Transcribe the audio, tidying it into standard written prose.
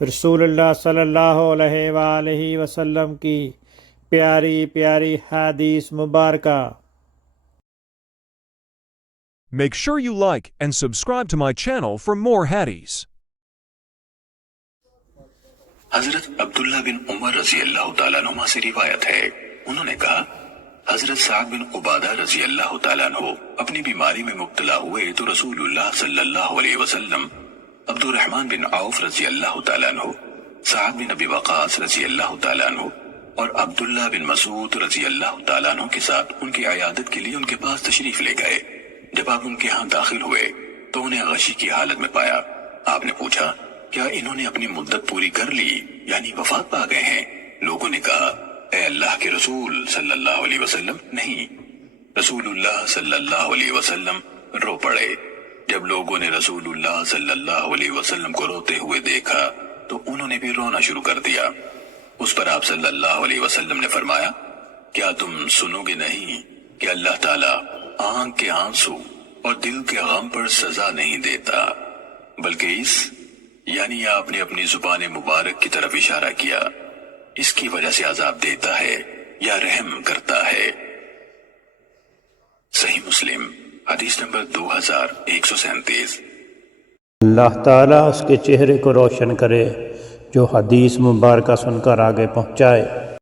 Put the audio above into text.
رسول اللہ صلی اللہ علیہ وآلہ وسلم کی پیاری پیاری حدیث مبارکہ۔ Make sure you like and subscribe to my channel for more hadiths. حضرت عبداللہ بن عمر رضی اللہ تعالیٰ عنہ سے روایت ہے، انہوں نے کہا حضرت سعد بن عبادہ رضی اللہ تعالیٰ عنہ اپنی بیماری میں مبتلا ہوئے تو رسول اللہ صلی اللہ علیہ وسلم عبد الرحمن بن عوف رضی اللہ تعالیٰ عنہ، سعد بن ابی وقاص رضی اللہ تعالیٰ عنہ اور عبداللہ بن مسعود رضی اللہ تعالیٰ عنہ کے ساتھ ان کی عیادت کے لیے ان کے پاس تشریف لے گئے۔ جب آپ ان کے ہاں داخل ہوئے تو انہیں غشی کی حالت میں پایا۔ آپ نے پوچھا کیا انہوں نے اپنی مدت پوری کر لی، یعنی وفات پا گئے ہیں؟ لوگوں نے کہا اے اللہ کے رسول صلی اللہ علیہ وسلم، نہیں۔ رسول اللہ صلی اللہ علیہ وسلم رو پڑے۔ جب لوگوں نے رسول اللہ صلی اللہ علیہ وسلم کو روتے ہوئے دیکھا تو انہوں نے بھی رونا شروع کر دیا۔ اس پر آپ صلی اللہ علیہ وسلم نے فرمایا کیا تم سنو گے نہیں کہ اللہ تعالیٰ آنکھ کے آنسو اور دل کے غم پر سزا نہیں دیتا، بلکہ یعنی آپ نے اپنی زبان مبارک کی طرف اشارہ کیا، اس کی وجہ سے عذاب دیتا ہے یا رحم کرتا ہے۔ صحیح مسلم حدیث نمبر 2137۔ اللہ تعالیٰ اس کے چہرے کو روشن کرے جو حدیث مبارکہ سن کر آگے پہنچائے۔